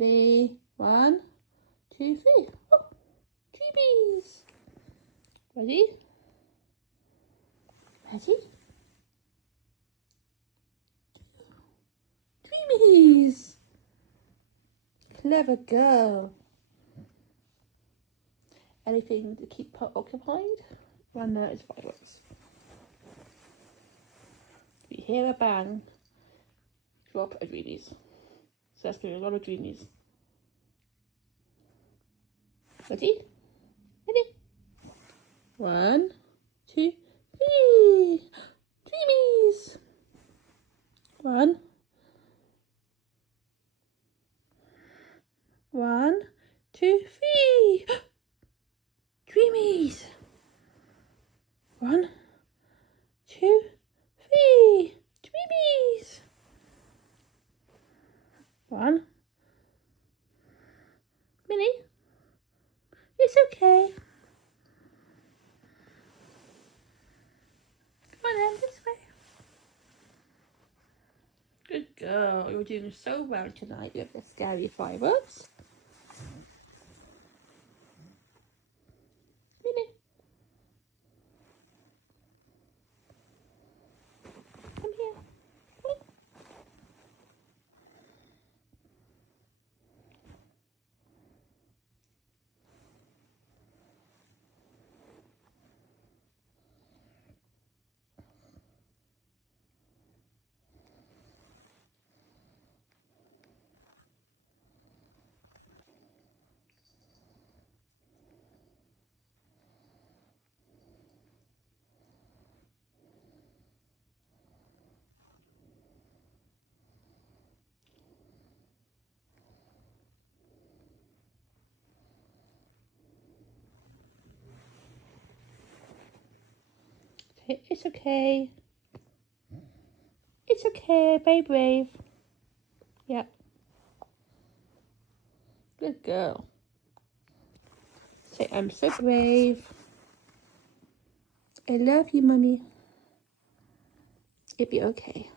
Ready? 1, 2, 3. Oh, dreamies. Ready? Ready? Dreamies. Clever girl. Anything to keep her occupied? Run there is fireworks. If you hear a bang, drop a dreamies. So that's going to be a lot of dreamies. Ready? Ready? 1, 2, 3. Dreamies. 1, 1, 2, 3. Dreamies. 1, 2, 3. Dreamies. 1. Minnie, it's okay. Come on then, this way. Good girl. You're doing so well tonight with the scary fireworks. Minnie. Come here. Come on. It's okay. It's okay. Be brave. Yep. Good girl. Say, I'm so brave. I love you, Mummy. It'll be okay.